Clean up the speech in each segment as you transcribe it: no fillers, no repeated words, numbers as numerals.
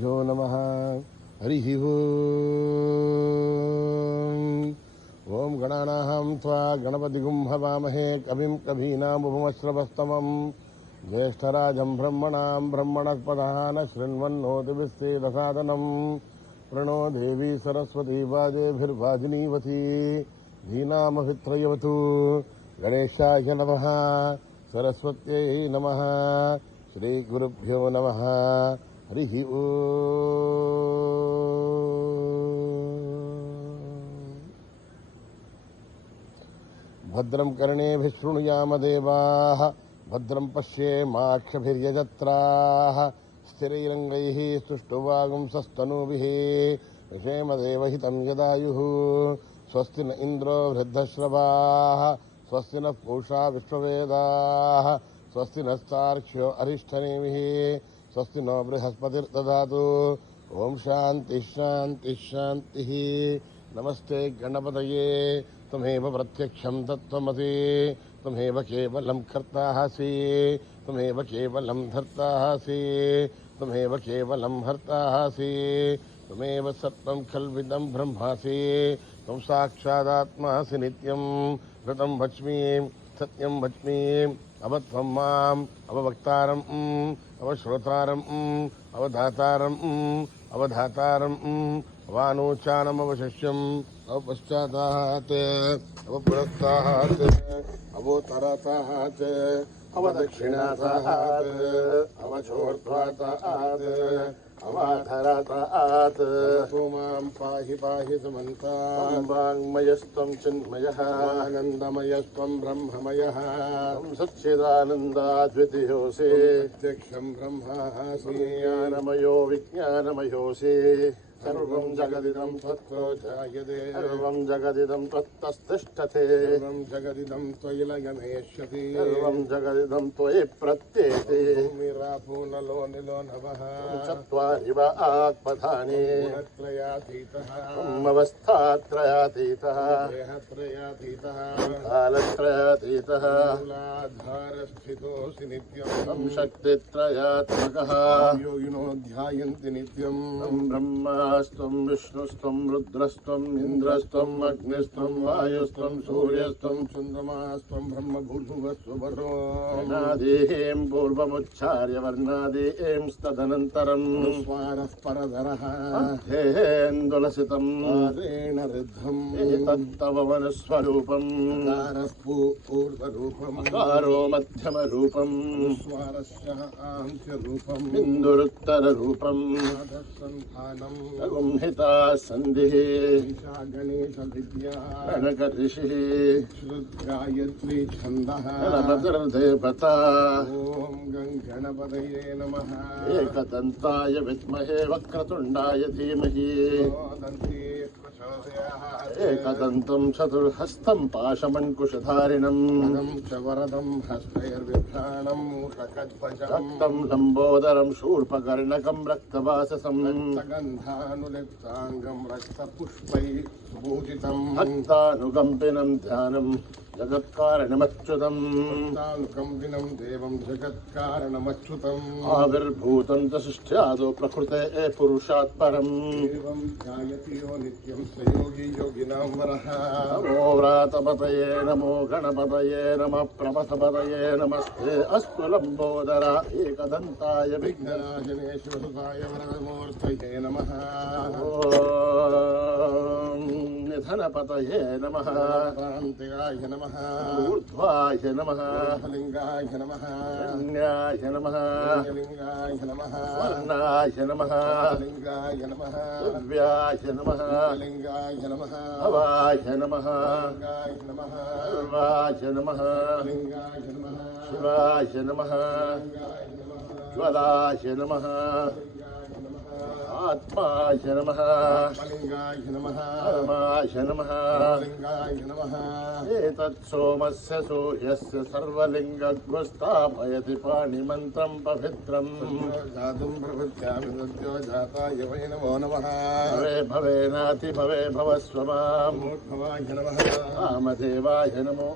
श्रीगुरुभ्यो नमः। हरिः ओम्। ओम गणानाहं त्वा गणपतिगुं हवामहे कविं कवीनामुपमश्रवस्तमम् ज्येष्ठराजं ब्रह्मणां ब्रह्मणस्पदः न शृण्वन्नोतिभिस्सेदसादनम् प्रणो देवी सरस्वती वाजेभिर्वाजिनीवती धीनामभित्रयवतु। गणेशाय नमः। सरस्वत्यै नमः। श्रीगुरुभ्यो नमः। हरिः ओम्। भद्रं कर्णेभिः शृणुयाम देवाः भद्रं पश्येमाक्षभिर्यजत्राः स्थिरैरङ्गैः सुष्ठुवागुंसस्तनूभिः विषेम देवहितं यदायुः। स्वस्ति न इन्द्रो वृद्धश्रवाः स्वस्ति नः पूषा विश्ववेदाः स्वस्ति नस्तार्क्ष्यो अरिष्ठनेमिः स्वस्ति नो बृहस्पतिर्दधातु। ओम शांति शांति शांति। नमस्ते गणपतये त्वमेव प्रत्यक्षं तत्त्वमसि त्वमेव केवलं कर्तासि त्वमेव केवलं धर्तासि त्वमेव केवलं हर्तासि त्वमेव सत्त्वं खल्विदं ब्रह्मासि त्वं साक्षादात्मासि नित्यं ऋतं वच्मि सत्यं वच्मि अवत्वं माम् अववक्तारम् अवश्रोतारम् अवधातारम् अवधातारम् अवानोचानमवशिष्यम् अवपश्चातात् अवपुरस्तात् अवोत्तरतात् अवदक्षिणातात् अवचोर्ध्वातात् अवाधरातात् मां पाहि पाहि समन्तात् वाङ्मयस्त्वं चिन्मयः आनन्दमयस्त्वं ब्रह्ममयः सच्चिदानन्दाद्वितीयोऽसि प्रत्यक्षं ब्रह्मासि ज्ञानमयो विज्ञानमयोऽसि सर्वं जगदिदं त्वत्तो जायते सर्वं जगदिदं त्वत्तस्तिष्ठते सर्वं जगदिदं त्वयि लयमेष्यति सर्वं जगदिदं त्वयि प्रत्येते भूमिरापो नलो निलो नभः चत्वारि वा आत्मधानि गुणत्रयातीतः अवस्थात्रयातीतः देहत्रयातीतः कालत्रयातीतः मूलाधारस्थितोऽसि नित्यं शक्तित्रयात्मकः योगिनो ध्यायन्ति नित्यं ब्रह्मा स्त्वं विष्णुस्त्वं रुद्रस्त्वं इन्द्रस्त्वं अग्निस्त्वं वायुस्त्वं सूर्यस्त्वं चन्द्रमास्त्वं ब्रह्मभूर्भुवस्वरो नादीं पूर्वमुच्चार्य वर्णादीं तदनन्तरं स्वारः परधरः अध्येन्दुलसितं पादेन ऋद्धम् एतत्तव मनस्वरूपं ऊर्ध्वरूपम् अकारो मध्यमरूपं स्वारस्य आन्त्यरूपम् इन्दुरुत्तररूपम् गुंहिता संधिः गणेश विद्या गणक ऋषिः गायत्री छन्दः गणपतिर्देवता। ओम गणपतये नमः। एकदन्ताय विद्महे वक्रतुण्डाय धीमहि एकदन्तं चतुर्हस्तं पाशमङ्कुशधारिणं च वरदं हस्तैर्बिभ्राणं मूषकध्वजं लम्बोदरं शूर्पकर्णकं रक्तवाससं गन्धानुलिप्ताङ्गं रक्तपुष्पैः पूजितं भक्तानुकम्पिनं ध्यानं जगत्कारणमच्युतं भक्तानुकम्पिनं देवं जगत्कारणमच्युतम् आविर्भूतं च सृष्ट्यादौ प्रकृते पुरुषात् परम् एवं ध्यायति यो नित्यं स योगी योगिनां वरः। नमो व्रातपतये नमो गणपतये नमः प्रमथपतये नमस्ते अस्तु लम्बोदरा एकदन्ताय विघ्नराजनेश्वराय वरदमूर्तये नमः। निधनपतये नमः क्रान्तिकाय नमः ऊर्ध्वाय नमः लिङ्गाय नमः अन्याय नमः लिङ्गाय नमः वर्णाय नमः लिङ्गाय नमः दिव्याय नमः लिङ्गाय नमः भवाय नमः लिङ्गाय नमः सर्वाय नमः लिङ्गाय नमः शिवाय नमः ज्वलाय नमः ఆత్మాయ నమః ఆత్మలింగాయ నమః పరమాయ నమః లింగాయ నమః ఏతత్ సోమస్య సూర్యస్య సర్వలింగగ్స్థాపయతి పాణిమంత్రం పవిత్రం జాతం ప్రపద్యామి సత్యో జాతాయ వై నమో నమః భవే భవేనాతి భవే భవస్వ మాం భవాయ నమః వామదేవాయ నమో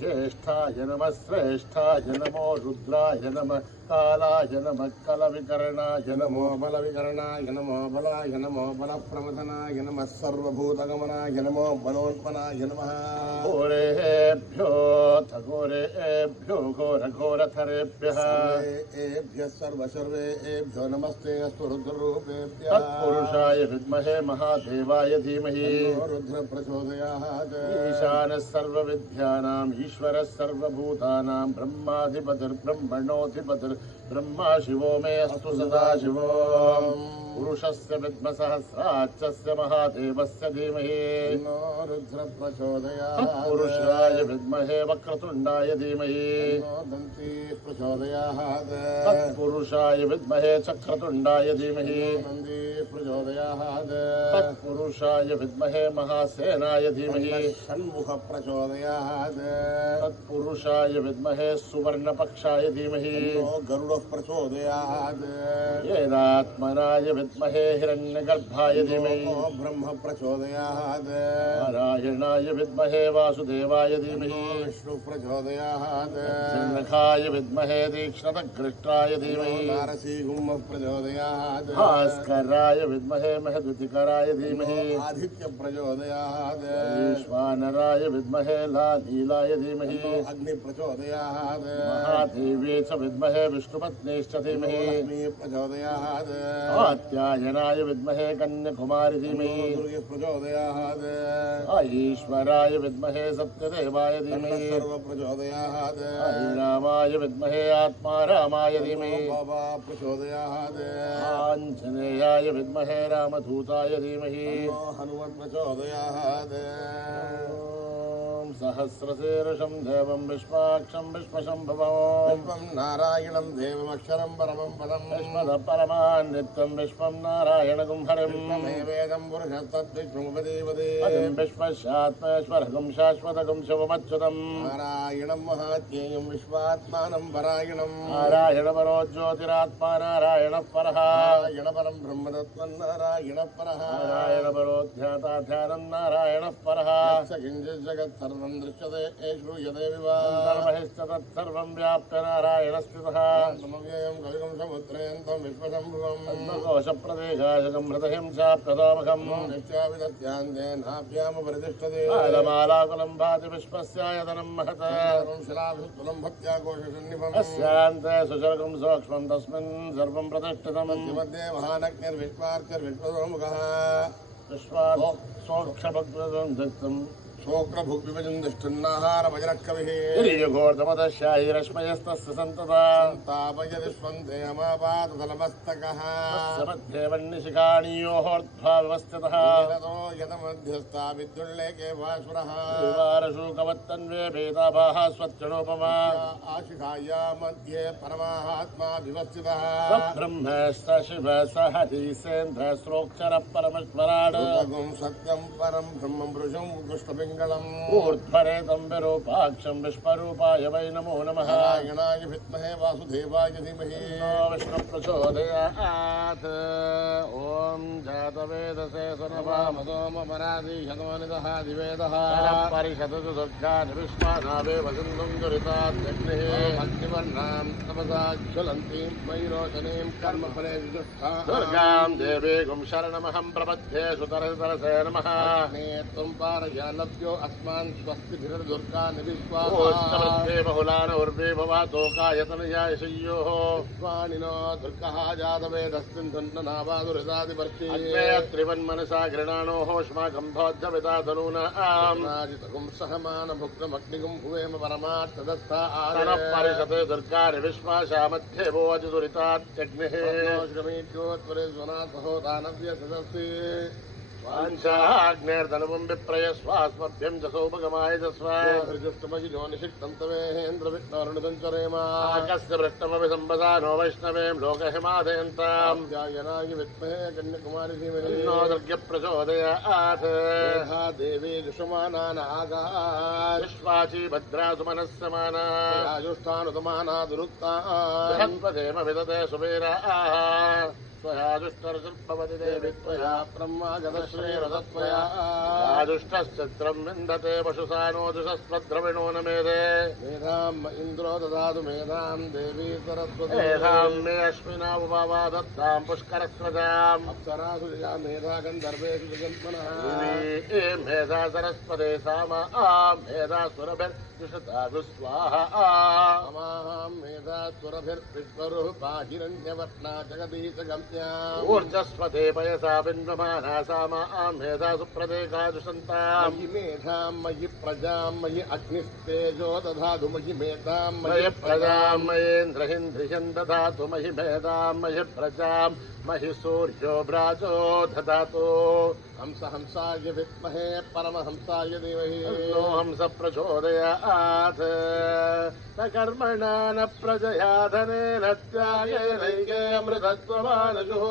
జ్యేష్ఠాయ నమః శ్రేష్ఠాయ నమో రుద్రాయ నమః కాలాయ నమః కలవికరణాయ నమో బలవికరణాయ నమో బలాయ నమో బలప్రమథనాయ నమః సర్వభూతగమనాయ నమో బలోత్పనాయ నమః ఘోరేభ్యో ఘోరేభ్యో ఘోరఘోరథరేభ్యః ఏభ్యः సర్వసర్వేభ్యో నమస్తే అస్తు రుద్రరూపేభ్యः తత్పురుషాయ విద్మహే మహాదేవాయ ధీమహి రుద్ర ప్రచోదయాత్ ఈశానः సర్వవిద్యానాం ఈశ్వరः సర్వభూతానాం బ్రహ్మాధిపతిర్బ్రహ్మణోధిపతిర్ బ్రహ్మా శివో మే అస్తు సదాశివో పురుషస్య విద్మసహస్రాక్షస్య మహాదేవస్య ధీమహి రుద్ర ప్రచోదయాత్ తత్పురుషాయ విద్మహే వక్రతుండాయ ధీమహి దంతి ప్రచోదయాత్ తత్పురుషాయ విద్మహే చక్రతుండాయ ధీమహి నంది ప్రచోదయాత్ తత్పురుషాయ విద్మహే మహాసేనాయ ధీమహి షణ్ముఖ ప్రచోదయాత్ తత్పురుషాయ విద్మహే సువర్ణపక్షాయ ధీమహి గరుడ ప్రచోదయాత్ వేదాత్మనాయ విద్మహే హిరణ్యగర్భాయ ధీమహి బ్రహ్మ ప్రచోదయాత్ నారాయణాయ విద్మహే వాసుదేవాయ ధీమహి విష్ణు ప్రచోదయాత్ నఖాయ విద్మహే తీక్ష్ణతగృష్టాయ ధీమహి నారసింహ ప్రచోదయాత్ భాస్కరాయ విద్మహే మహద్యుతికరాయ ధీమహి ఆదిత్య ప్రచోదయాత్ ఈశ్వానరాయ విద్మహే లాలీలాయ ధీమహి అగ్ని ప్రచోదయాత్ మహాదేవీ చ విద్మహే విష్ణుపత్నేశ్చ ధీమహి లక్ష్మీ ప్రచోదయాత్ కాత్యాయనాయ విద్మహే కన్యకుమారి ధీమహి దుర్గే ప్రచోదయాత్ ఈశ్వరాయ విద్మహే సత్యదేవాయ ధీమహి సర్వ ప్రచోదయాత్ రామాయ విద్మహే ఆత్మారామాయ ధీమహి బాబా ప్రచోదయాత్ ఆంజనేయాయ విద్మహే రామదూతాయ ధీమహి హనుమత్ ప్రచోదయాత్ సహస్రశీర్షం దేవం విశ్వాక్షం విశ్వశంభవం విశ్వం నారాయణం దేవమక్షరం పరమం పదం విశ్వద పరమాన్ నిత్యం విశ్వం నారాయణగుం హరిం వేదం పురుషస్తద్విష్ణుపదేవదే పదం విశ్వశాత్మేశ్వరగం శాశ్వతగం శివమచ్యుతం నారాయణం మహాత్యేయం విశ్వాత్మానం పరాయణం నారాయణ పరో జ్యోతిరాత్మా నారాయణ పరః నారాయణ పరం బ్రహ్మతత్వం నారాయణ పరః నారాయణ పరో ధ్యాతా ధ్యానం నారాయణ పరః కించిత్ జగత్ సర్వం దృశ్యతే శ్రూయతే వివా సర్వహిశ్చ తత్సర్వం వ్యాప్య నారాయణ స్థితః సమవ్యయం కవిగం సముద్రయంతం విశ్వశంభువం కోశ ప్రదేశాశకం హృదయం చాప్యతోమకం నిత్యావిదత్యాంతే నాభ్యామ పరితిష్టతే కాలమాలాకులం భాతి విశ్వస్యాయతనం మహత్ శిలాభిస్తులం భక్త్యా కోశసన్నిభం అస్యాంతే సుచరకం సూక్ష్మం తస్మిన్ సర్వం ప్రతిష్ఠితం మధ్య మహానగ్నిర్విశ్వార్కర్విశ్వతోముఖః విశ్వాత్ సోక్షభక్తం దక్తం శోక్రభుక్ విభజన్ దుష్టన్నాహార వజ్రకవిః గిరియఘోర్ధమదశాయిరశ్మయస్తస్య సంతతా తాపయదిష్వంతే అమాపాదతలమస్తకః సమధ్యేవన్నిశిఖాణీయోర్ధ్వా వ్యవస్థితః యతో యతమధ్యస్థా విద్యుల్లేకే వాసురః వారశూకవత్తన్వే భేదాభాః స్వచ్చనోపమా ఆశిఖాయా మధ్యే పరమాత్మా వివస్థితః బ్రహ్మేష్ట శివ సహధీసేంద్ర శ్రోక్షర పరమేశ్వరాడ్ రుద్రగం సత్యం పరం బ్రహ్మం పురుషం కృష్ణపింగళం ఊర్ధ్వరేతం విరూపాక్షం విశ్వరూపాయ వై నమో నమః నారాయణాయ విద్మహే వాసుదేవాయ ధీమహి విష్ణు ప్రచోదయాత్ ఓం జాతవేదసే సోమరాధీశతోనిదః దివేదః పరిషదతు దుర్గాని విశ్వానావేవ సింధుం దురితాగ్నిః భక్తివర్ణాం తపసా జ్వలంతీం వైరోచనీం కర్మఫలే విదుష్టాః దుర్గాం దేవీగుం శరణమహం ప్రపద్యే సుతరతరసే నమః త్వం పారయాలభ్యో అస్మాన్ స్వస్తిభిర్దుర్గాని విశ్వాః ఓష్టమృద్ధే బహుళాన ఉర్వే భవాతోకాయతనయాయ శయ్యోః విశ్వానినో దుర్గః జాతవేదస్మిన్ ధన్ననావాదురిదాదివర్తి అగ్నే త్రివన్మనసా గృణానోఃష్మాకం భోజ్జమితా ధనూనాం నాజితగుం సహమాన భుక్తమగ్నిగుం భువేమ పరమాత్తదత్తా పరిషతే దుర్గాని విశ్వాసా మధ్యే భోజ దురితాత్యగ్నిః శ్రమీభ్యోత్వరే స్వనాథో దానవ్య సదస్తి वाञ्छाग्नेर्धनमुं विप्रयस्वास्मभ्यं च सौभगमाय च स्वाहृजस्तमहिनो निषिक्तं तवेहेन्द्रविघ्नोरुणसञ्चरेम आकस्य वृत्तमपि सम्पदा नो वैष्णवें लोकहिमादयन्ताम् ध्यायनाय विद्महे कन्याकुमारी धीमहि तन्नो दुर्गप्रचोदयात् देवी दुषमानानागा विश्वाची भद्रा सुमनस्यमाना आयुष्ठानुतमाना दुरुक्ता बृहस्पतेम विदते सुवीरा त्वया दुष्टर्षुर्भवति देवि त्वया ब्रह्मागतश्रीरसत्वया दुष्टश्चित्रं विन्दते पशुसानो दुषस्वद्रविणो न मेधे मेधाम् इन्द्रो ददातु मेधां देवी सरस्वती मेधां मे अश्विना उपवा दत्तां पुष्करस्वताम् अप्सरासु या मेधा गन्धर्वेषु जगन्मनः मेधा सरस्वते सामा मेधा सुरभिर्जुषतासु स्वाहा अमाहं मेधा सुरभिर्विश्वरुः पाहिरण्यवर्णा जगदीशगम् ऊर्जस्वते पयसा बिन्वमाना सामा मेधा सुप्रदेका दुषन्ताम् मयि मेधां मयि प्रजां मयि अग्निस्तेजो दधातु मयि मेधां मयि प्रजां मयेन्द्रहिन्द्रियं दधातु मयि मेधां मयि प्रजां मयि सूर्यो व्राजो दधातु हंस हंसाय विद्महे परमहंसाय धीमहि तन्नो हंस प्रचोदयात् सकर्मणा न प्रजया धनेन त्यागेनैके अमृतत्वमानजुः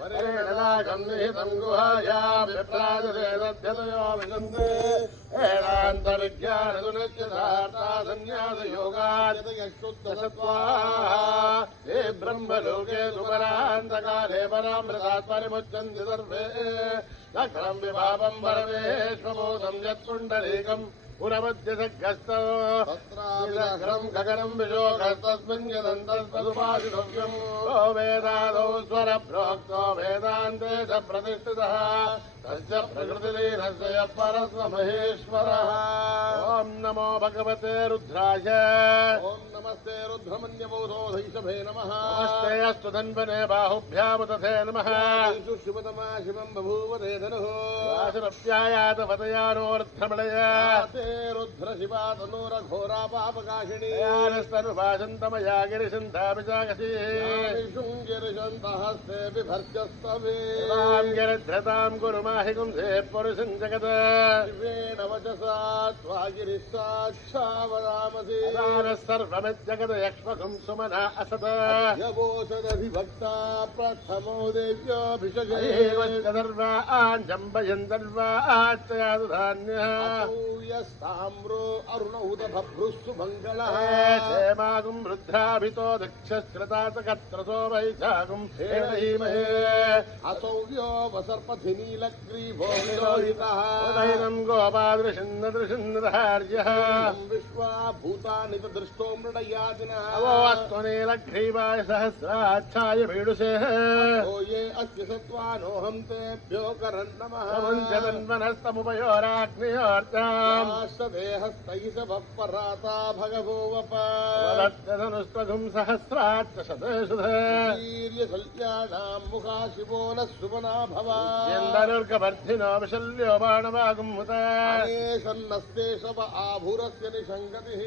वरेण नागं निहितं गुहायां विप्राजसेदध्यतयो विनन्दे एणान्तरिज्ञानगुणश्चितार्थासन्न्यासयोगादितयशुद्धसत्त्वाः हे ब्रह्मलोके सुपरान्तकाले परामृतात्मनिमुच्यन्ति सर्वे लक्षणं विभावं परमेश्वबोधं यत्पुण्डरीकम् पुरमध्यसग्रस्तौ तत्राविदग्रं गगनं विशोकस्तस्मिन् यदन्तस्तदुपासितव्यं ओ वेदादौ स्वरप्रोक्तो वेदान्ते च प्रतिष्ठितः तस्य प्रकृतिलीनस्य यः परस्वमहेश्वरः ॐ नमो भगवते रुद्राय ॐ नमस्ते रुद्रमन्यबोधोधैषभे नमः नमस्ते अस्तु धन्वने बाहुभ्यामुदथे नमः शिवतमा शिवं बभूव ते धनुः वासुरप्यायातवतयानोर्ध्रमणया रुद्र शिवा तनूरघोरा पापकाशिनी यानस्तनुभाषन्तमया गिरिशन्ताभिजागसी शृङ्गिरिशन्तहस्ते बिभर्जस्तवे गिरिध्रतां कुरु माहि गुंसे पुरुषं जगत् शिवेन वचसा त्वा गिरिः साक्षावदामसि सर्वमिज्जगत् यक्ष्मकुं सुमना असत् यवोषदधिभक्ता प्रथमो देव्योऽभिषेकः सर्वाञ्जम्बयन् सर्वाच्चयातु धान्यः यस्ताम्रो अरुणौद भभ्रुस्तु मङ्गलः क्षेमागुं वृद्धाभितो दक्षश्रतातकत्रतो वैशाखुं हेमहे असौ यो वसर्पथिनीलग्रीवो विरोहितः उदयनं गोपादृशिन्नदृशिन्नधार्यः विश्वा भूतानि दृष्टो मृडयादिनः अवोऽस्तु नीलग्रीवाय सहस्राच्छाय पीडुषेः ओ ये अस्य सत्त्वानोऽहं तेभ्यो करन् नमः वञ्चतन्वनस्तमुपयोराग्नियोर्ताम् हस्तैषभपराता भगवो वपनुस्त्वघुं सहस्राच्च शतशुधीर्यशल्याणां मुखा शिवो न सुमना भवान्दनुर्गवर्धिनो विशल्यो बाणवागुमुतान्नस्ते शव आभुरस्य निषङ्गतिः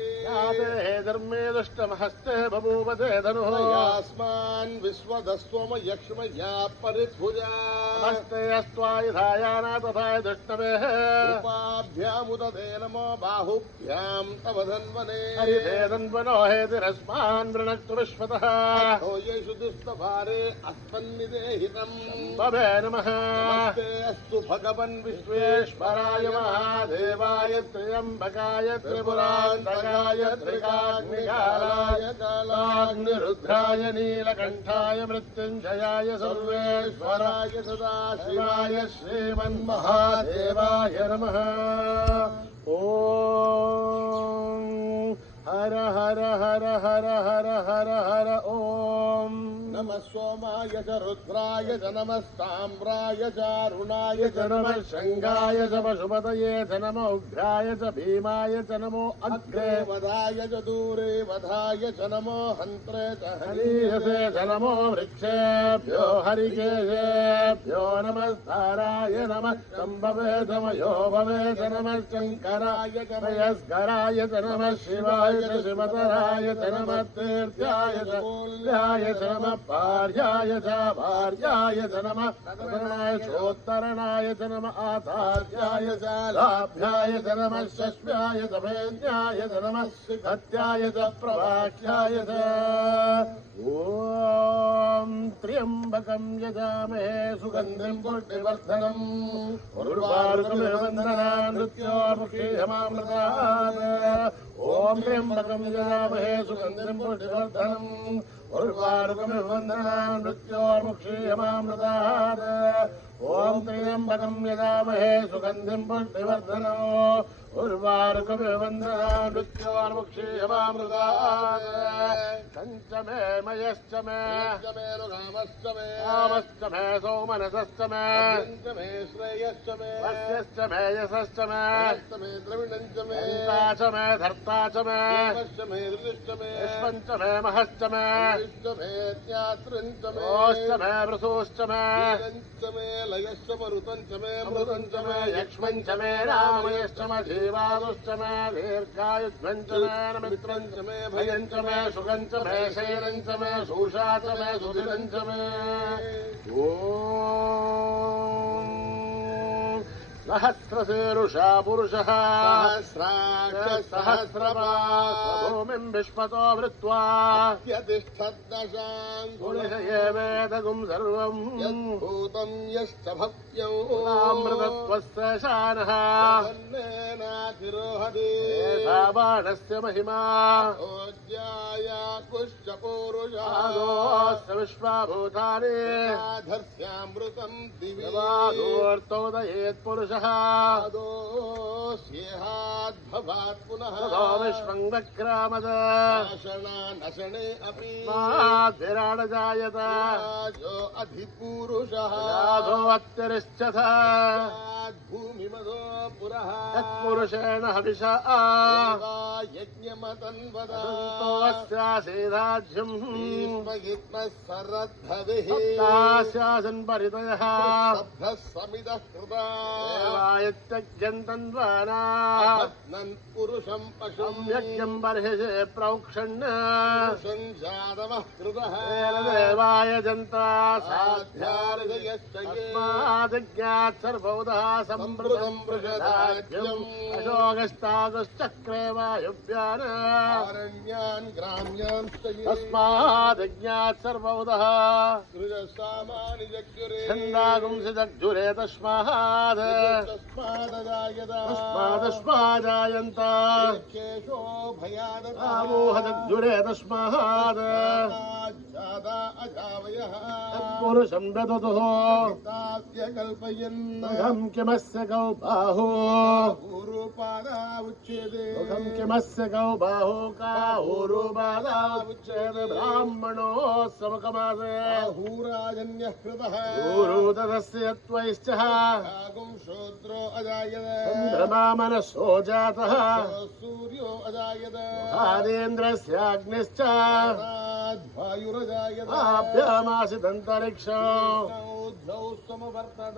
हे धर्मे दुष्टमहस्ते बभूव ते धनुः अस्मान् विश्वदस्त्वम यक्ष्मया परिभुजा हस्ते अस्त्वायुधायाना तथा दुष्टमेः उपाभ्यामुदते नमो बाहुभ्यां तव धन्वने हरिते धन्वनो हेतिरस्मान् वृणक्तु विश्वतः येषु दुष्टभारे अस्मन्निदेहितम् भवे नमः नमस्ते अस्तु भगवन् विश्वेश्वराय महादेवाय त्र्यम्बकाय त्रिपुरान्तकाय त्रिकाग्निकालाय कालाग्निरुद्राय नीलकण्ठाय मृत्युञ्जयाय सर्वेश्वराय सदाशिवाय श्रीमन्महादेवाय नमः ॐ हर हर हर हर हर हर हर ॐ नमः सोमाय च रुद्राय च नमः साम्राय च अरुणाय च नमः शङ्गाय च पशुपतये च नमो उग्राय च भीमाय च नमो अग्रे वधाय च दूरे वधाय च नमो हन्त्रे च हरीयसे च नमो वृक्षेभ्यो हरिकेशेभ्यो नमस्ताराय नमः शम्भवे च मयो भवे च नमः शङ्कराय च मयस्कराय च नमः शिवाय च शिवतराय च नमः तीर्थ्याय च मूल्याय च नमः भार्याय च नमः तदरणाय चोत्तरणाय च नमः आचार्याय च लाभ्याय च नमः शश्व्याय च भेद्याय च नमः सत्याय च प्रवाक्याय च ॐ त्र्यम्बकं यजामहे सुगन्धिं पुष्टिवर्धनम् उर्वारुकमिव बन्धनान् मृत्योर्मुक्षीयमामृतात् ॐ त्र्यम्बकं यजामहे सुगन्धिं पुष्टिवर्धनम् उर्वारुकमिव बन्धनान् मृत्योर्मुक्षीयमामृतात् ॐ त्र्यम्बकं यजामहे सुगन्धिं पुष्टिवर्धनम् उर्वारुकमिव बन्धनान् मृत्योर्मुक्षीयमामृतात् पञ्चमे मयश्च मे कामश्च मे सौमनसश्च मे श्रेयश्च मे वस्यश्च मे यशश्च मे द्रविणञ्च मे च मे धर्ता च मे विश्वञ्च मे महश्च मे ज्ञातृञ्च मे ओश्च मे वृषोश्च मे लयश्च मरुतञ्च मे अमृतञ्च मे यक्ष्मञ्च मे रामयश्च मे जीवादुश्च मे दीर्घायुध्वञ्च मे मित्रञ्च मे भयञ्च मे सुगञ्च मे शैरञ्च मे शूषा च मे सुधिरञ्च मे ॐ सहस्रशीरुषा पुरुषः सहस्रपाशभूमिं विश्वतो वृत्वा वेदगुं सर्वम् भूतं यश्च भक्त्यं अमृतत्वस्य शानः बाणस्य महिमा कुश्च पूरुषादोऽस्य विश्वाभूतानि धर्स्यामृतं दिवि वादोर्तोदयेत् पुरुषः दोस्येहाद्भवात् पुनः विश्वं वक्रामद नशने अपि विराड जायत जो अधिपुरुषः अत्तिरिश्चथ भूमिमदो पुरः तत्पुरुषेण हविषा यज्ञमतन्वदास्यासेधाज्यम् सरद्भविः परितयः समिदः कृता पुरुषं पशुं यज्ञं बर्हिषे प्रोक्षण् जातवः कृतः देवाय जन्ता साध्यार्घयश्चज्ञात् सर्वोदः सम्पृतं वृषदाज्यम् अशोकस्तागश्चक्रे वायुव्यान् अरण्यान् ग्राम्यान् तस्मादज्ञात् सर्वोदः गृहसामानि जग्जुरे छन्दागुंसि जग्जुरे तस्मात् तस्मादजायन्त केशो भयादमोहदग्जुरे तस्मात् अजावयः पुरुषं ददतुः कल्पयन् किमस्य गौ बाहो ऊरुपादा उच्यते मुखं किमस्य गौ बाहो का ऊरुपादा उच्यते ब्राह्मणो समकमासे आहूराजन्यः कृतः ऊरुतस्य त्वैश्चः शूद्रो अजायत चन्द्रमा मनसो जातः सूर्यो अजायत आदेन्द्रस्याग्निश्च वायुरजायत आभ्यामासिदन्तरिक्षौ समवर्तत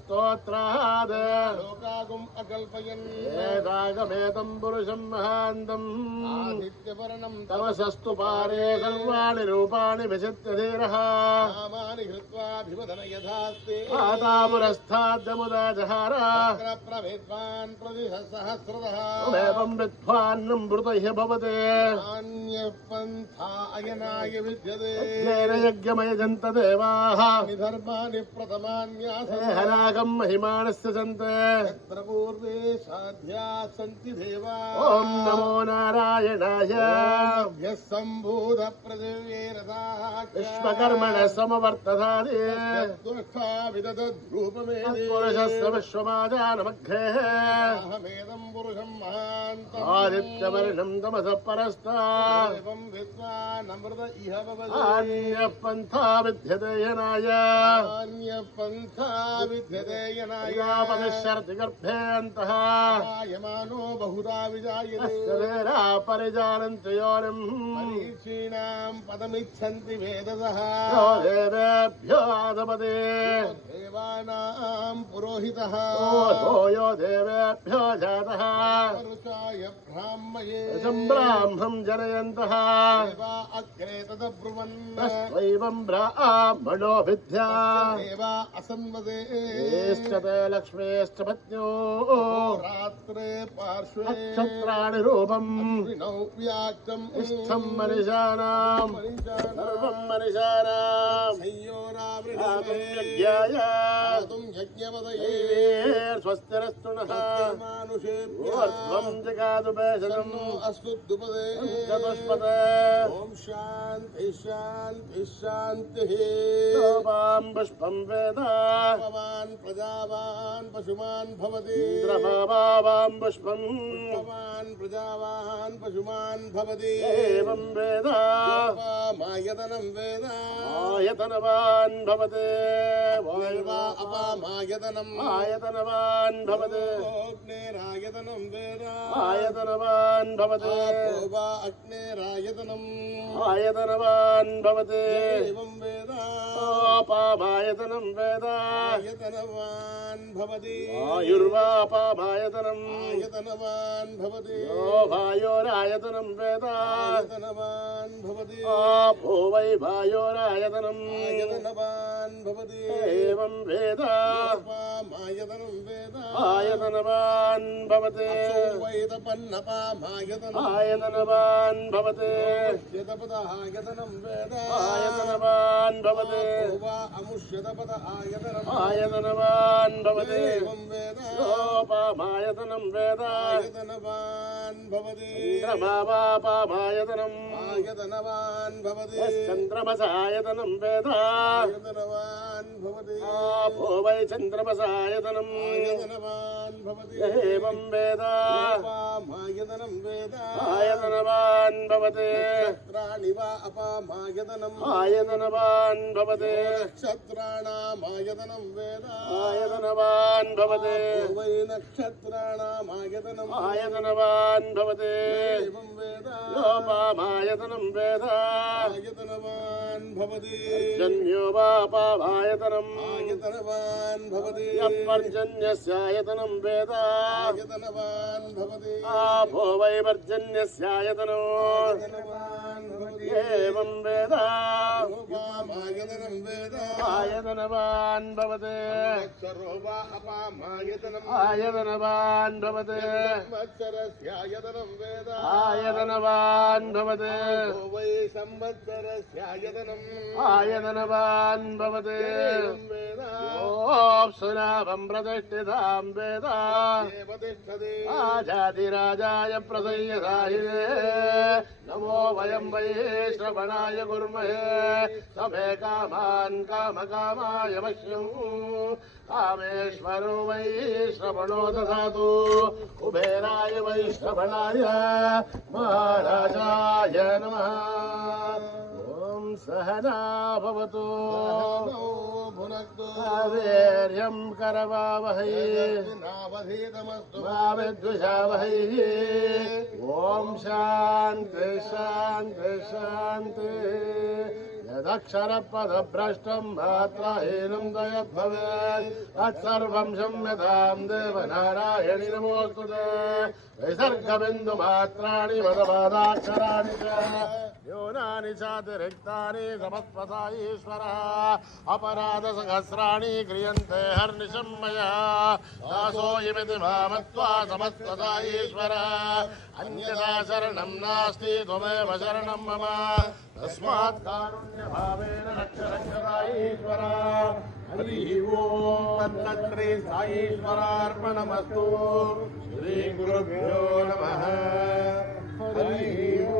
स्तोत्राद लोकागुम् अकल्पयन् एतागमेतं पुरुषं महान्तम् आदित्यवर्णं तमसस्तु पारे सर्वाणि रूपाणि विचित्य धीरः नामानि कृत्वाभिवदन यथास्ति आतापुरस्थाद्यमुदा जहार प्रभेद्वान् प्रतिसहस्रतः एवं विद्वान्नं मृतः भवते अन्यपन्था अयनाय विद्यते येन यज्ञमयजन्त देवाः निधर्माणि प्रथमान्यासहरागं महिमानस्य सन्ते यत्र पूर्वे साध्या सन्ति देवा ॐ नमो नारायणाय सम्भूत पृथिव्येरथाः विश्वकर्मणः समवर्ततानि पुरुषस्य विश्वमाजानमग्रेः अहमेदं पुरुषं महान्तम् आदित्यवर्णं तमसः परस्तात् एवं विद्वानमृत इह भवति अन्यः पन्था विद्यते यनाय अन्यपन्था विद्यते यनाय पतिश्चरति गर्भेऽन्तः यमानो बहुधा विजायते परिजानन्ति योनिम् परीक्षीणां पदमिच्छन्ति वेदसः देवेभ्यो दपते देवानां पुरोहित पुरोहितः यो देवेभ्यो जातः ऋचाय ब्राह्मये ब्राह्मं जनयन्तः देवा अग्रे तदब्रुवन् तस्त्वैवं ब्राह्मणो विद्या देवा असन्वदे एष्टते लक्ष्मीश्च पत्न्यो रात्रे पार्श्वे नक्षत्राणि रूपम् विनौ व्याक्तम् इष्टं मनिषाणां सर्वं मनिषाणां संयोरावृणते यज्ञाय तुम यज्ञवदये स्वस्तिरस्तु नः मानुषेभ्यः ऊर्ध्वं जगादुपेशनम् अस्तु द्रुपदे चतुष्पदे ॐ शान्ति शान्ति शान्तिः शोभां पुष्पं वेद भवान् प्रजावान् पशुमान् भवति इन्द्रभावां पुष्पम् भवान् प्रजावान् पशुमान् भवति एवं वेद मायतनं वेद आयतनवान् भवते निर्वा अपामायतनम् आयतनवान् भवते अग्नेरायतनं वेद आयतनवान् भवते वा अग्नेरायतनम् आयतनवान् भवते एवं वेद पामायतनं वेद आयतनवान् भवति आयुर्वापामायतनम् आयतनवान् भवति यो वायोरायतनं वेद आयतनवान् भवति आपो वै वायोरायतनम् आयतनवान् भवति एवं वेद मायतनं वेद आयतनवान् भवते वैतपन्नपामायतनम् आयतनवान् भवते यतपदायतनं वेद आयतनवान् भवते वा अमुष्यतपद आयतनम् आयतनवान् भवते एवं वेद लोपामायतनं वेद आयतनवान् भवति चन्द्रमापामायतनम् आयतनवान् भवति चन्द्रमसायतनं वेद आयतनवान् भवति आपो वै चन्द्रमसायतनम् आयतनवान् भवति एवं वेद अपामायतनं वेद आयतनवान् भवते नक्षत्राणि वा अपामायतनम् आयतनवान् भवते नक्षत्राणामायतनं वेद आयतनवान् भवते वै नक्षत्राणामायतनम् आयतनवान् भवते एवं वेद लोपामायतनं वेद आयतनवान् भवति जन्यो वापामायतनम् आयतनवान् भवति यपर्जन्यस्यायतनं वेद आयतनवान् भवति आपो वै पर्जन्यस्यायतनो आयतनवान् भवति एवं वेद रूपामायतनं वेद आयतनवान् भवते संवत्सरो वा अपामायतनम् आयतनवान् भवते संवत्सरस्यायतनं वेद आयतनवान् भवते को वै संवत्सरस्यायतनम् आयतनवान् भवते एवं वेद सुनाभं प्रतिष्ठितां वेद एव तिष्ठति आजातिराजाय प्रसय्यसाहिने नमो वयं वै श्रवणाय कुर्महे समे कामान् कामकामाय वश्यं कामेश्वरो वै श्रवणो ददातु कुबेराय वै श्रवणाय महाराजाय नमः ॐ सहना भवतु भुनक्तु वीर्यं करवावहै नावधीतमस्तु मा विद्विषावहै ॐ शान्ति शान्ति शान्ति यदक्षरपदभ्रष्टं मात्राहीनं दयद्भवेत् तत्सर्वं क्षम्यतां देवनारायणि नमोऽस्तु ते विसर्गबिन्दुमात्राणि पदपादाक्षराणि च न्यूनानि चातिरिक्तानि समस्पदा ईश्वरः अपराधसहस्राणि क्रियन्ते हर्निशं मया दासोऽयमिति मामत्वा समस्तदा ईश्वरः अन्यथा शरणं नास्ति त्वमेव शरणं मम तस्मात् कारुण्यभावेन रक्ष रक्षता ईश्वरः हरिः ओम् तत्श्री साईश्वरार्पणमस्तु श्रीगुरुभ्यो नमः हरिः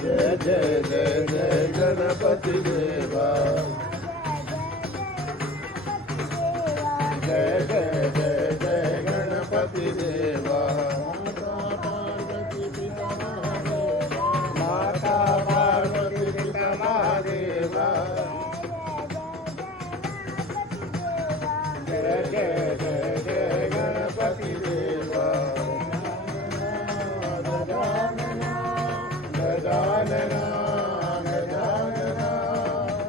जय जय जय जय गणपती देवा जय जय जय जय गणपती देवा माता पार्वती पिता महादेवा जय जय जय जय गणपती देवा गजानना गजानना गजानना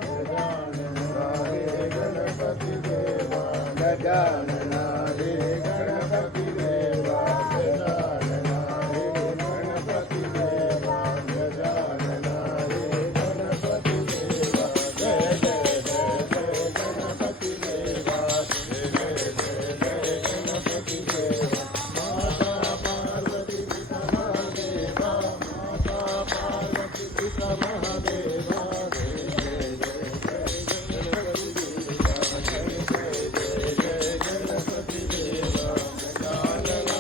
गजानना रे गणपती देवा गजानना रे गणपती देवा गजानना रे गणपती देवा गजानना रे गणपती देवा जय जय जय जय गणपती देवा जय जय जय जय गणपती देवा माता पार्वती पिता महादेवा माता पार्वती पिता महादेवा जय जय जय जय गणपती देवा जय जय जय जय गणपती देवा गजानना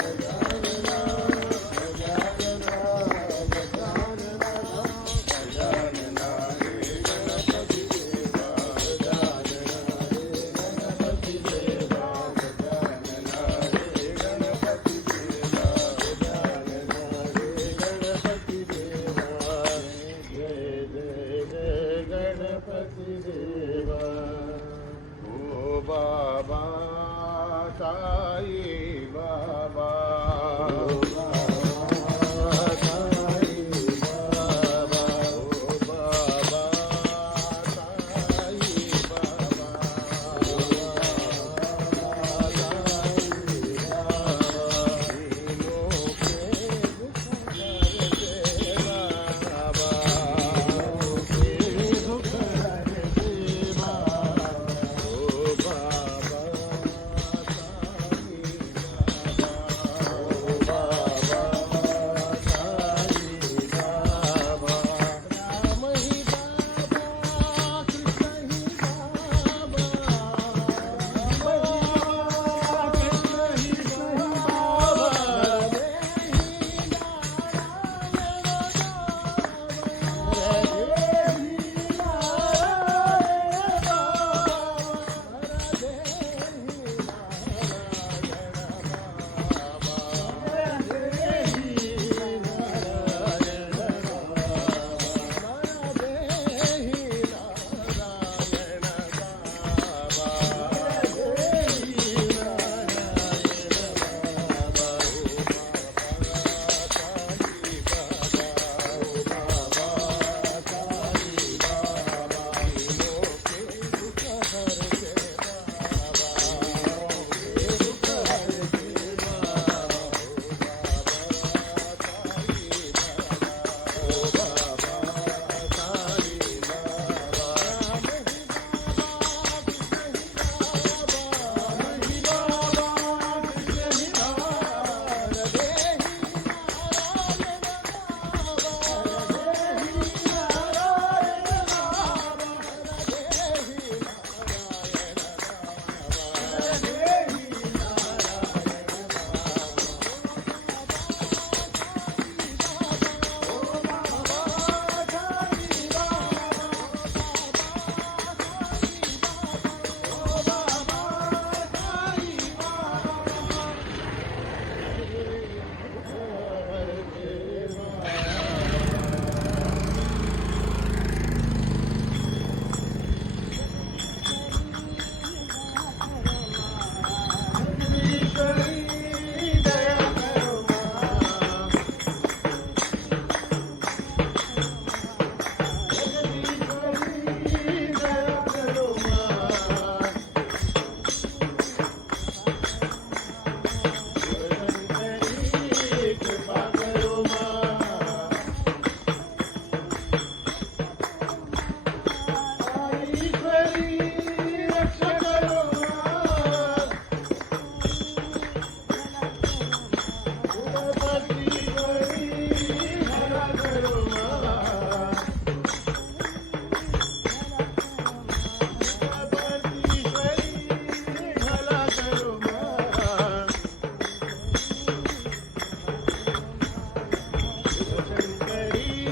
गजानना गजानना गजानना गजानना रे गणपती देवा गजानना रे गणपती देवा गजानना रे गणपती देवा गजानना रे गणपती देवा जय जय जय गणपती देवा ओ बाबा साई बाबा ओ बाबा साई बाबा ओ बाबा साई बाबा ओ बाबा साई बाबा तीनों के दुख हरते बाबा के दुख हरते बाबा ओ बाबा साई बाबा ओ बाबा साई बाबा राम ही बाबा कृष्ण ही बाबा कृष्ण ही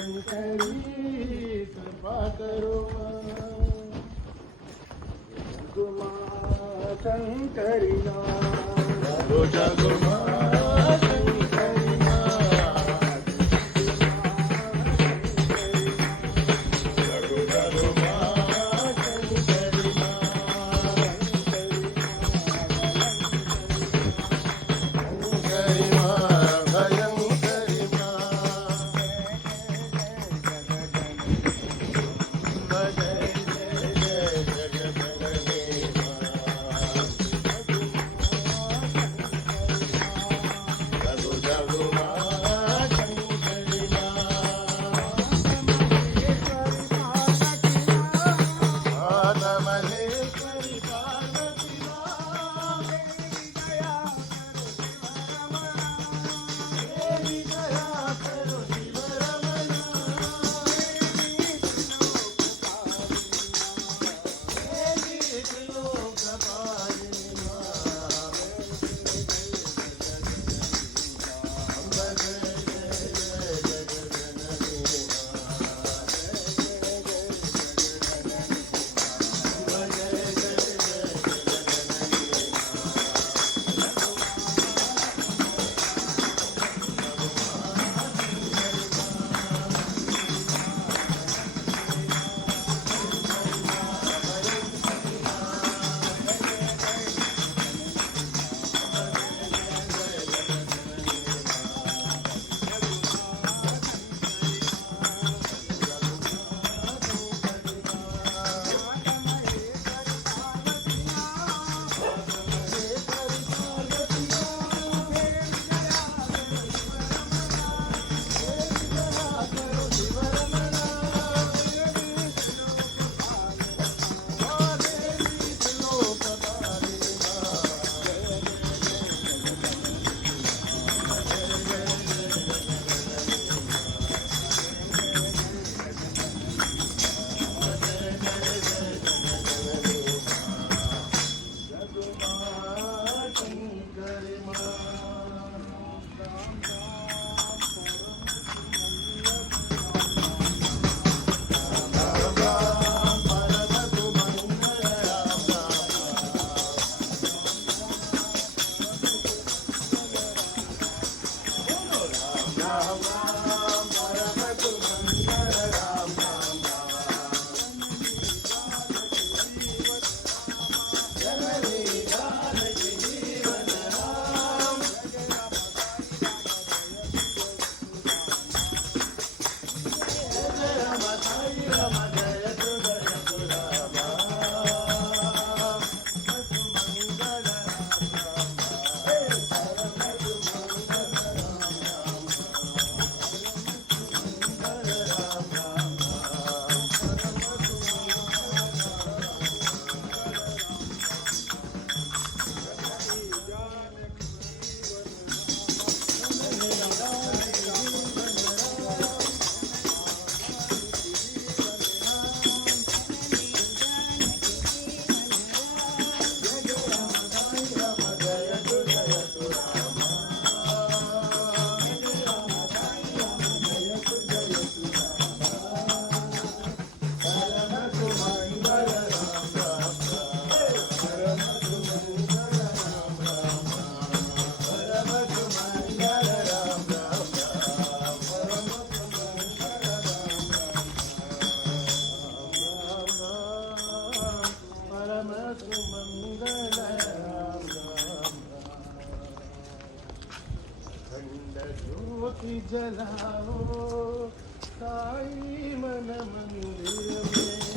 शंकरी कृपा करो जगमा शंकरी जगमा ज्योति जलाओ साई मन मंदिर में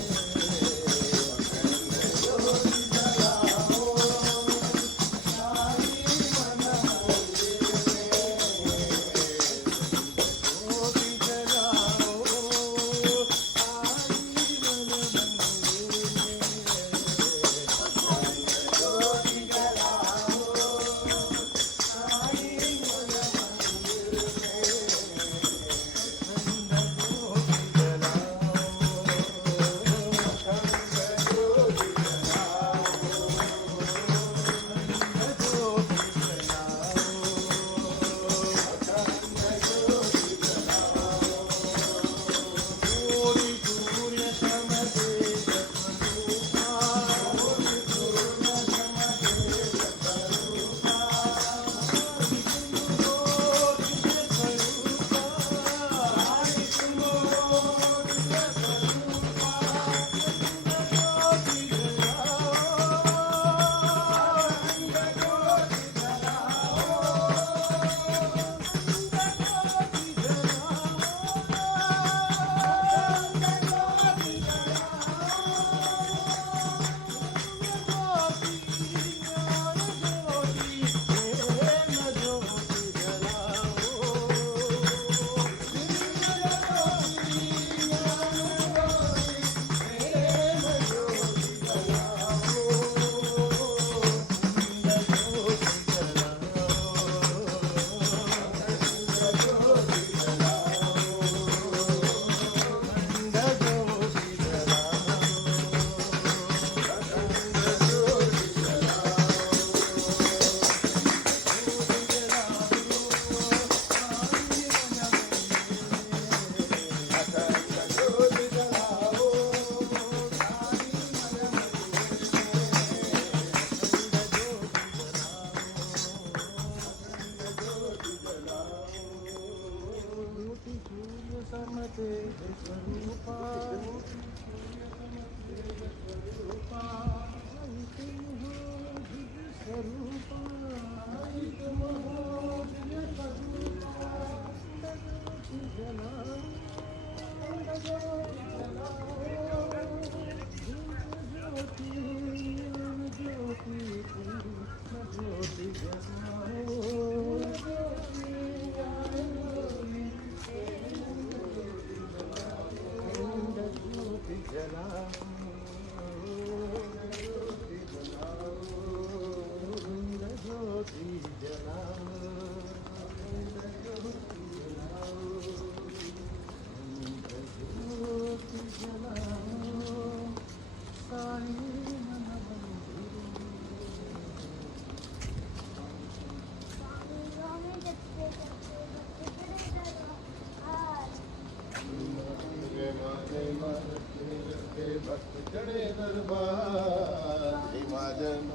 भक्त चढ़े दरबार हिमाजन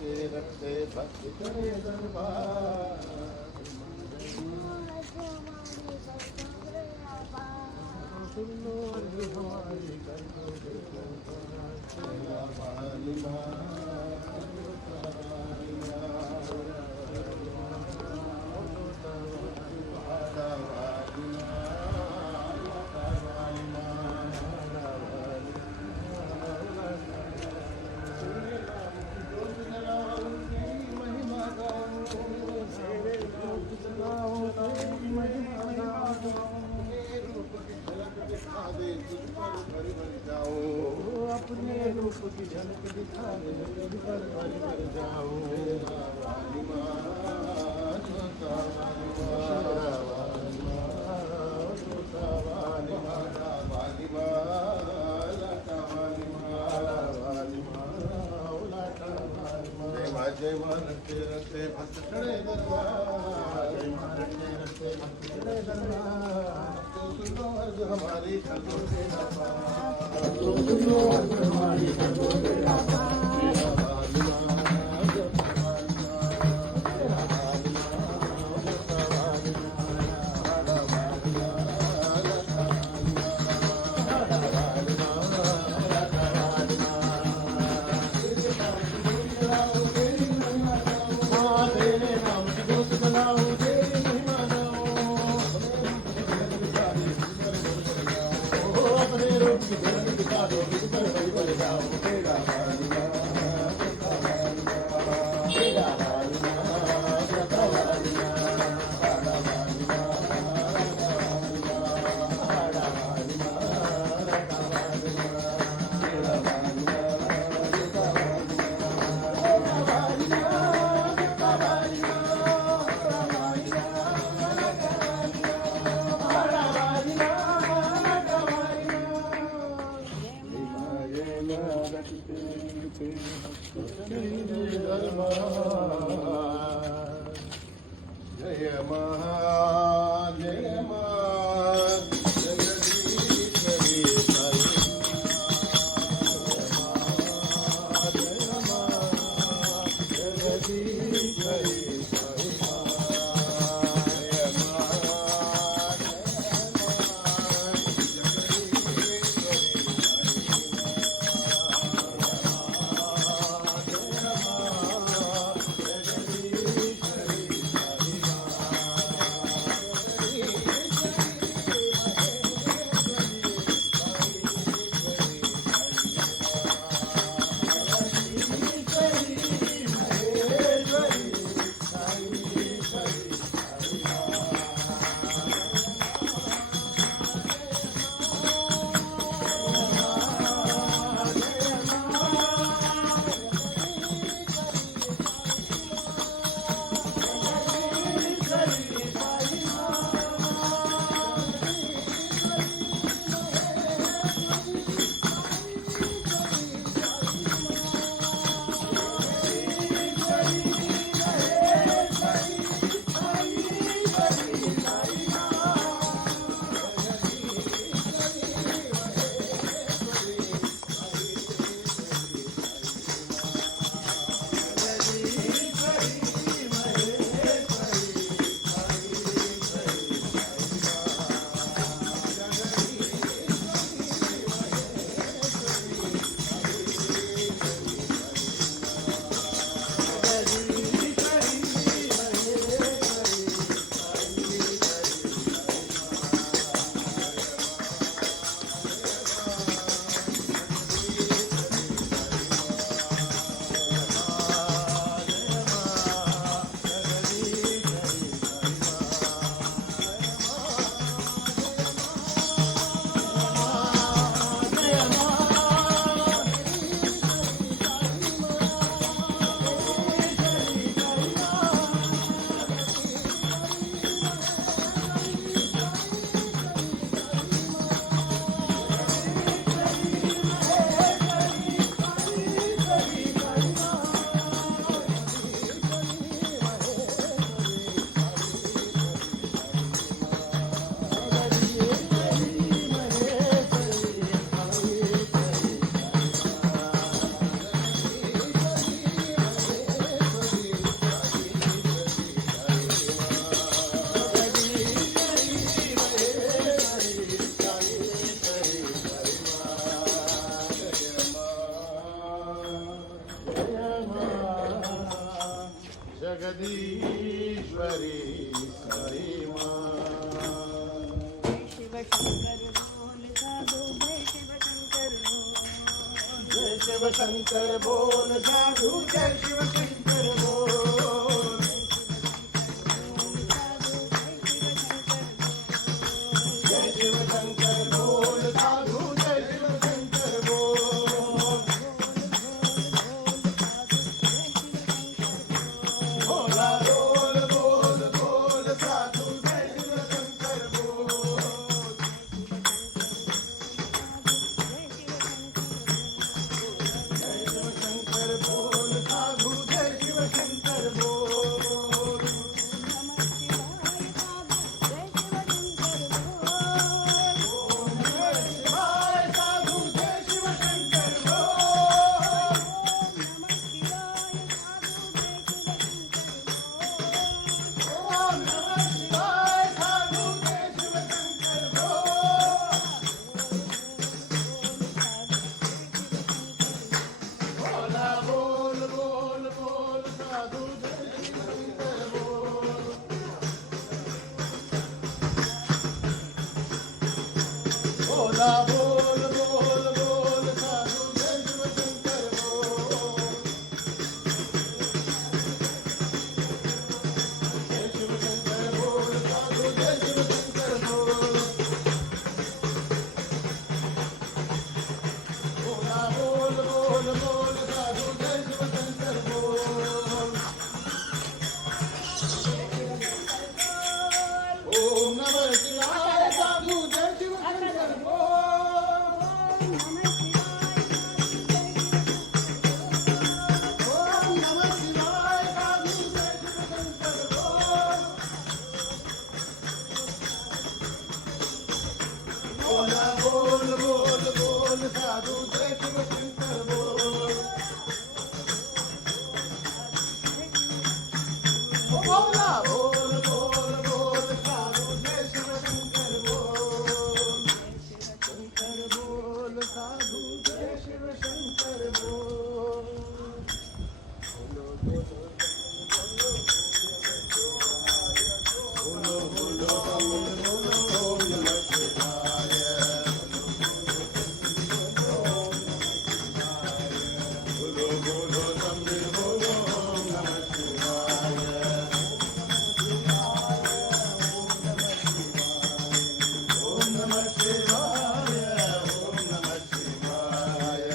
के रखते भक्त चढ़े दरबार अपने रूप की झलक दिखा दे तुझ पर भर जाऊं जय मान रखते रखते भक्त चढ़े दरबार चढ़े दरबार हमारी खतों से हमारी खतों से जय महा जय जगदीश्वरी शिव शंकर बोल साधू जय शिव शंकर बोल जय शिव शंकर बोल साधू जय शिव शंकर बोल भोला बोल बोल बोल साधू जय शिव शंकर बोल शंकर बोल साधू जय शिव शंकर बोल शिवाय साधू जय शिव शंकर बोल ओम नमः शिवाय साधू जय शिव शंकर बोल भोला बोल बोल बोल साधू जय शिव शंकर बोल भोला बोल बोल बोल साधू जय शिव शंकर बोल जय शिव शंकर बोल साधू जय शिव शंकर बोल भोला बोल बोल बोल साधू जय शिव शंकर बोल ओम नमः शिवाय साधू जय शिव शंकर बोल ओम नमः शिवाय साधू जय शिव शंकर बोल भोला बोल बोल बोल साधू जय शिव शंकर बोल भोला बोल बोल बोल साधू जय शिव शंकर बोल शंकर बोल साधू जय शिव शंकर बोल बोलो बोलो बोलो ओम नमः शिवाय बोलो बोलो तमिल बोलो ओम नमः शिवाय ओम नमः शिवाय ओम नमः शिवाय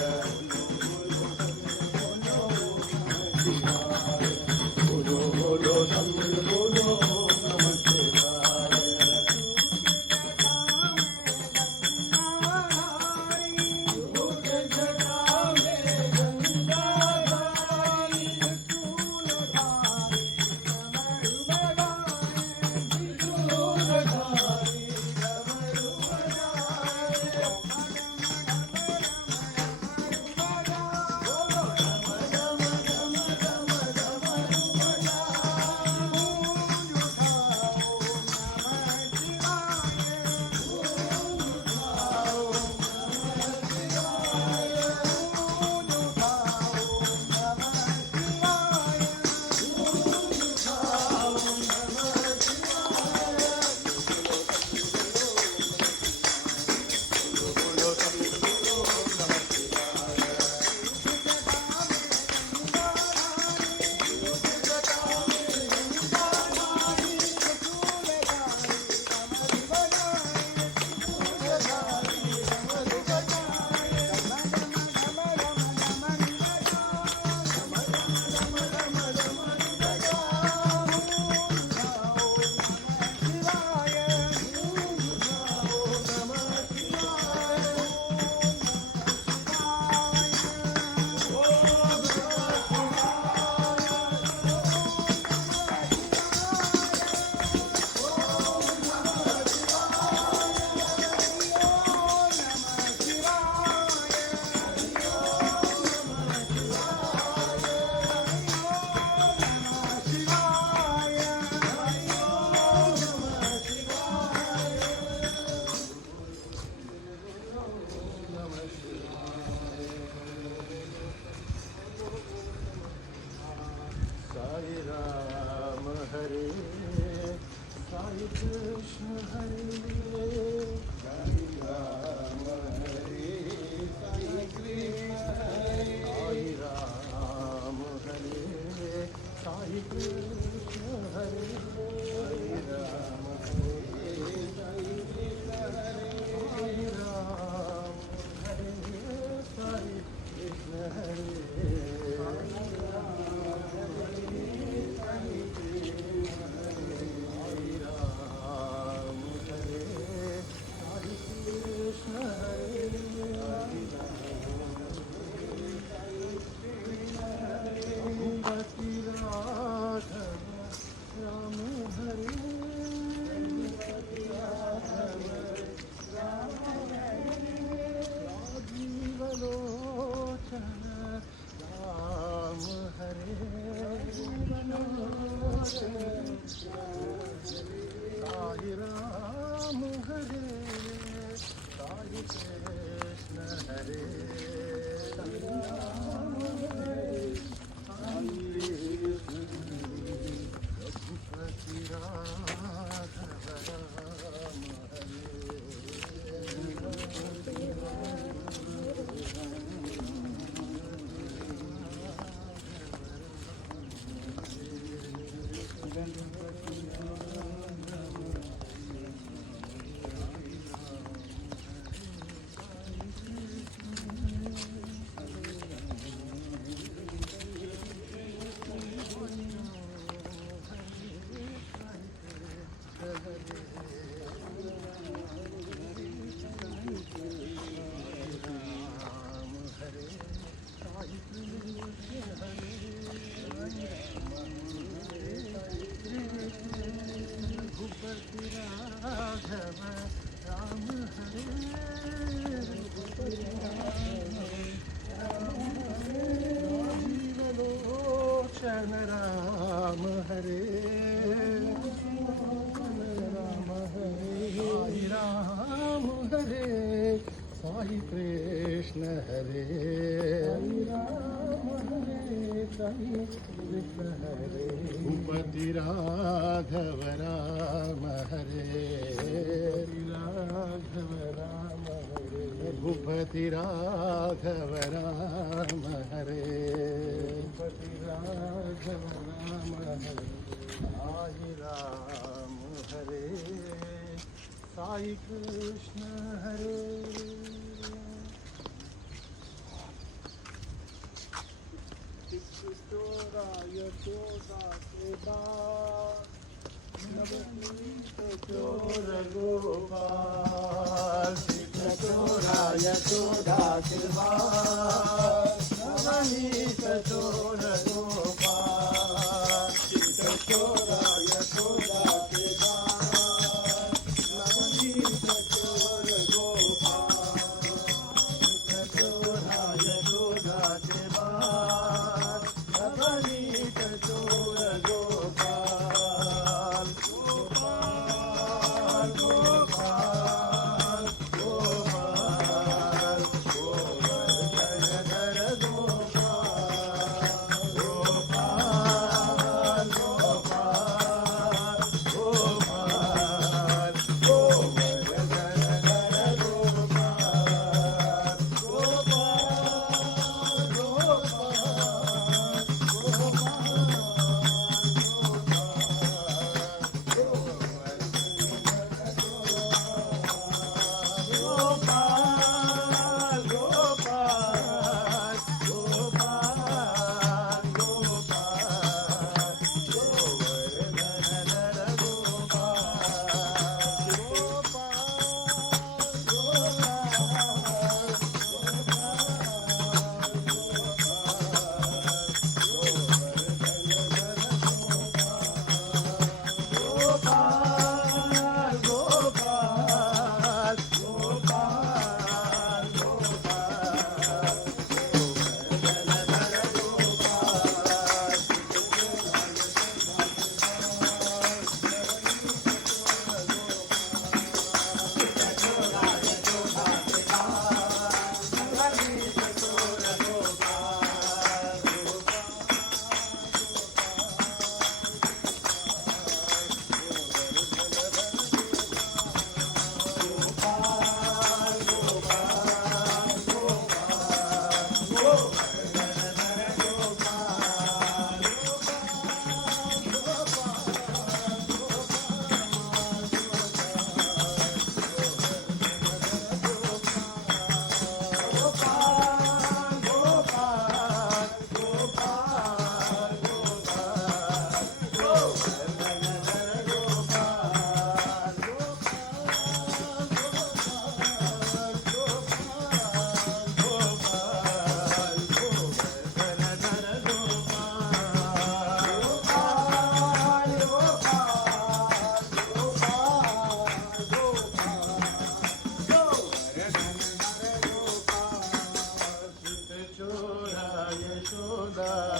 बोलो बोलो तमिल बोलो ओम नमः शिवाय साई कृष्ण हरे राम हरे साई कृष्ण हरे भूपति राघव राम हरे राघव राम हरे भूपति राघव राम हरे भूपति राघव राम हरे साई राम हरे साई कृष्ण हरे यशोदा के बाद नवनीत चोर गोपाल यशोदा के बाद नवनीत चोर गोपाल यशोदा के बाद नवनीत चोर गोपाल यशोदा के बाद नवनीत चोर गोपाल गोपाल गोपाल गोपाल गोवर्धन गोपाल गोपाल गोपाल गोपाल गोवर्धन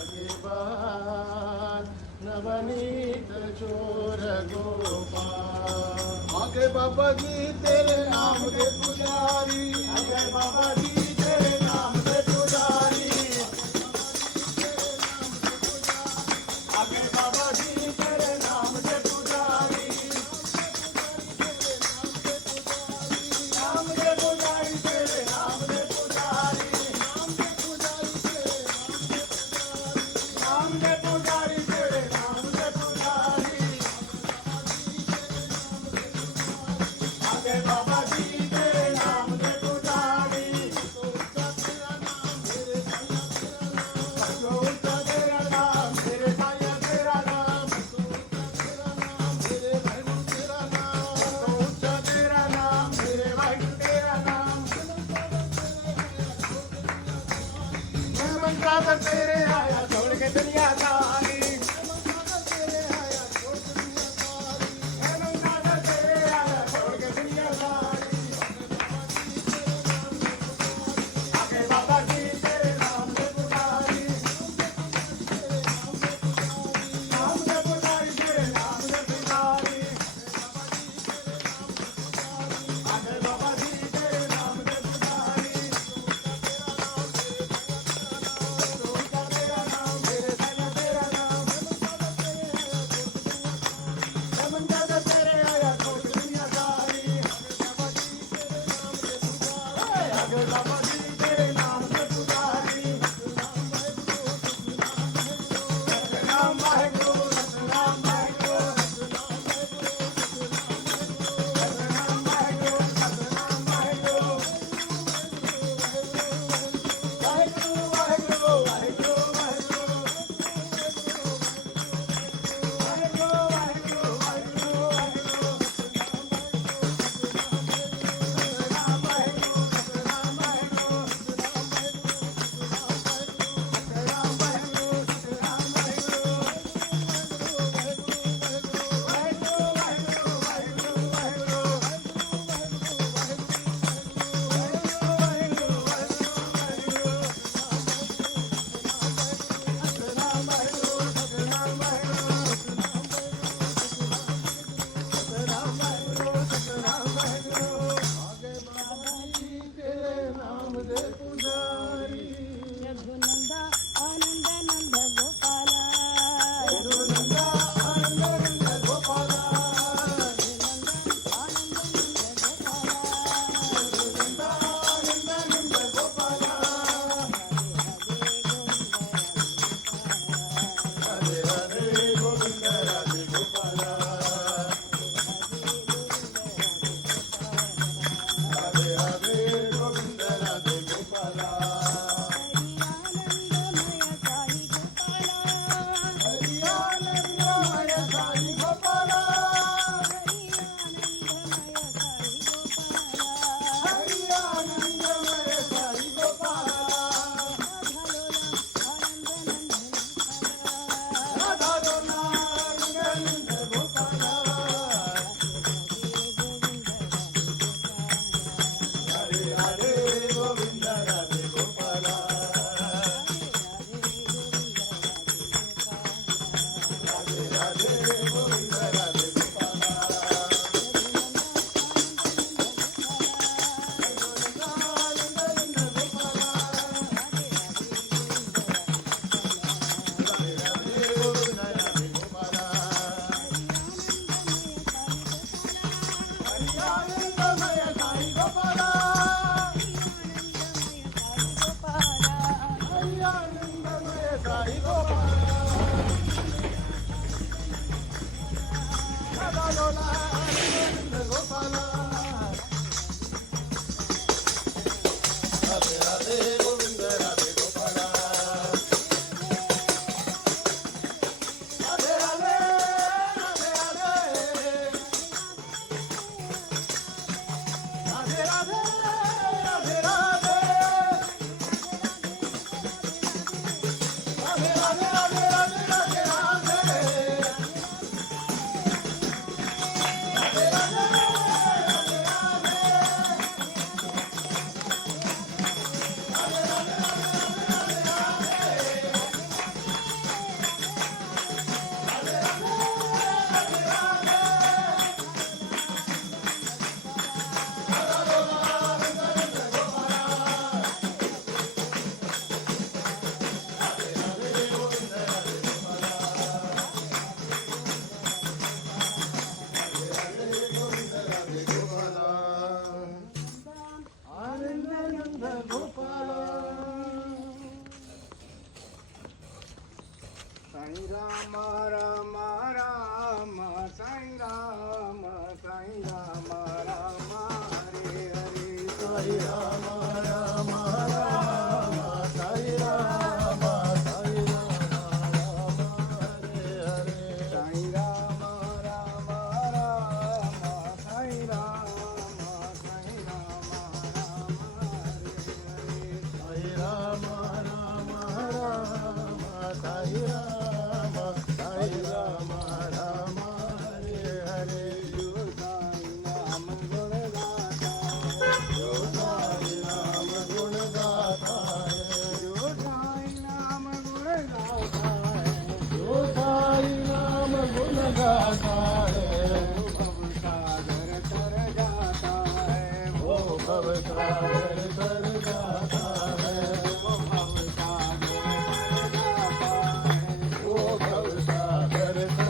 गोपाल नवनीत चोर गोपाल आगे बाबा जी तेरे नाम के पुजारी आगे बाबा जी तेरे नाम के पुजारी आगे बाबा जी तेरे नाम के पुजारी नाम के पुजारी तेरे नाम के पुजारी नाम के पुजारी तेरे नाम के पुजारी तेरे नाम के पुजारी आगे बाबा जी तेरे नाम के पुजारी तेरा नाम मेरे भाइया तेरा नाम मेरे भाई तेरा नाम तेरा नाम मेरे भाई तेरा नाम मैं मंत्रा कर तेरे आया छोड़ के दुनिया सारी मैं मंत्रा कर तेरे आया छोड़ के दुनिया सारी आगे बाबा जी तेरे नाम के पुजारी नाम के पुजारी तेरे नाम के पुजारी आगे बाबा जी तेरे नाम के पुजारी राधे गोविंद राधे गोपाला हरी आनंदमय साई गोपाला हरी आनंदमय साई गोपाला राधा रमण गोविंद गोपाला हरे राधे गोविंद राधे गोपाला राधे राधे गोविंद राधे गोपाला साई राम राम राम साई राम राम हरे हरे साई राम राम राम साई राम राम हरे हरे साई राम राम राम साई राम राम हरे हरे साई राम राम राम साई राम राम हरे हरे जो साई नाम गुण गाता जो साई नाम गुण गाता है जो साई नाम गुण गाता है जो साई नाम गुण गाता है वो भव सागर तर जाता है वो भव सागर तर जाता है वो भव सागर तर जाता है वो भव सागर तर जाता है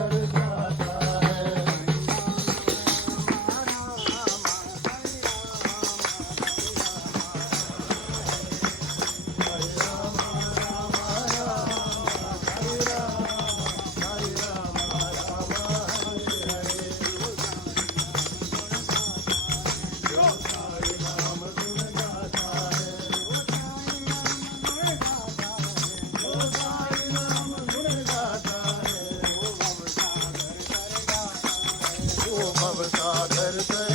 वो भव सागर तर जाता है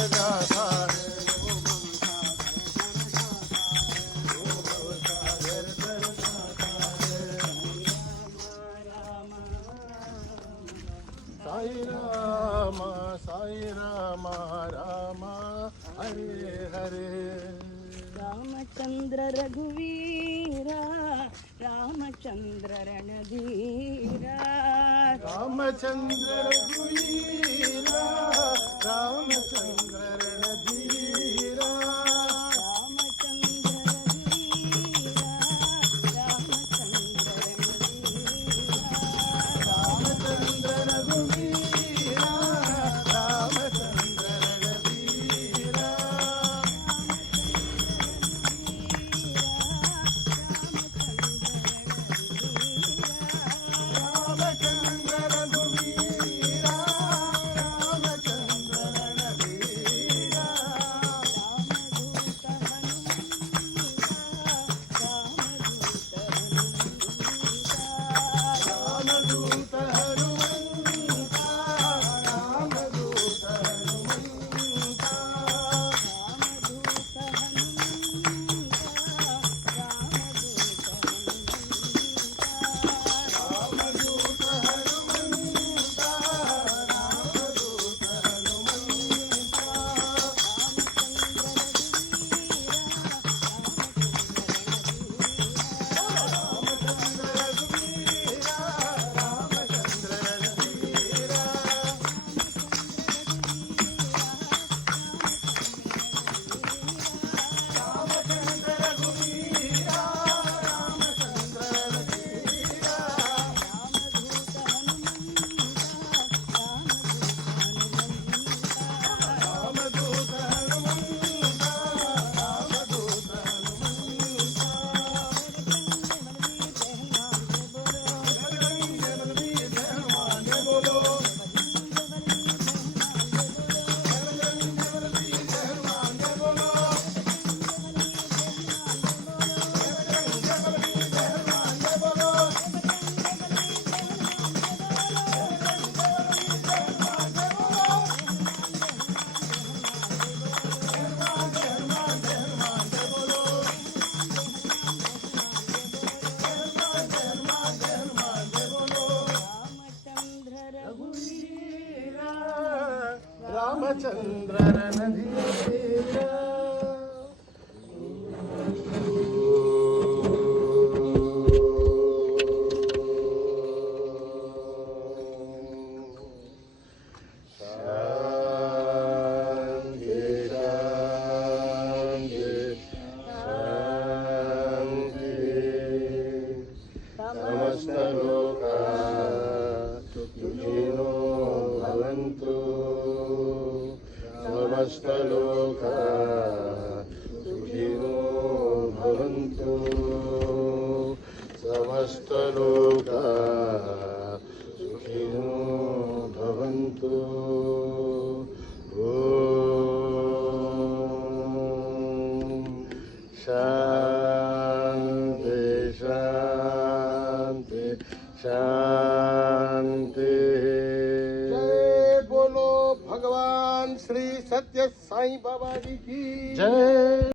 वो भव सागर तर जाता है साई राम राम हरे हरे रामचंद्र रघुवीरा रामचंद्र रणधीरा रामचंद्र रघुवीरा रामचंद्र रणधीरा रामचंद्र रघुवीरा रामचंद्र रणधीरा रामचंद्र रघुवीरा रामचंद्र रणधीरा रामचंद्र रघुवीरा रामचंद्र रणधीरा रामचंद्र रणधीर समस्त लोका सुखिनो भवन्तु समस्त लोका सुखिनो भवन्तु समस्त लोका सुखिनो भवन्तु शांति शांति शांति। जय बोलो भगवान श्री सत्य साईं बाबा जी की जय।